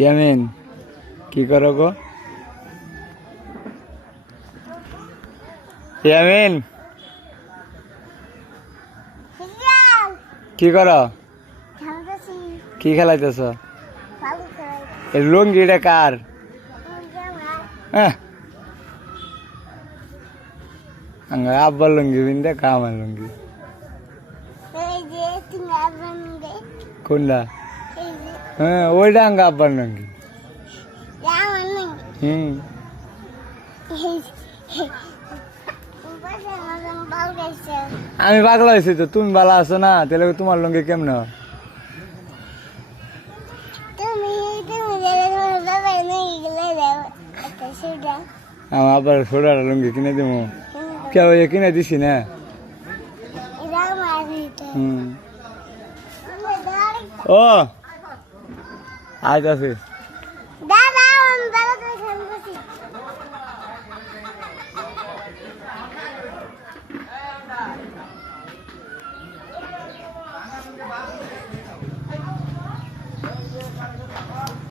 ইয়ামিন কি করো গো? ইয়ামিন কি করো? কি খেলাইতেছ? এই লুঙ্গিটা কার? আব্বার লুঙ্গি বিন্দে কামার লুঙ্গি কোনটা? হ্যাঁ ওইটা আঙ্গা আব্বার লুঙ্গি। আমি পাগলা হয়েছি তো, তুমি ভালো আছো না? তাহলে তোমার লুঙ্গি কেমন? আমার আবার ছোটা লুঙ্গি কিনে দেবো। কেউ কিনে দিছি না। ও আজ আছে।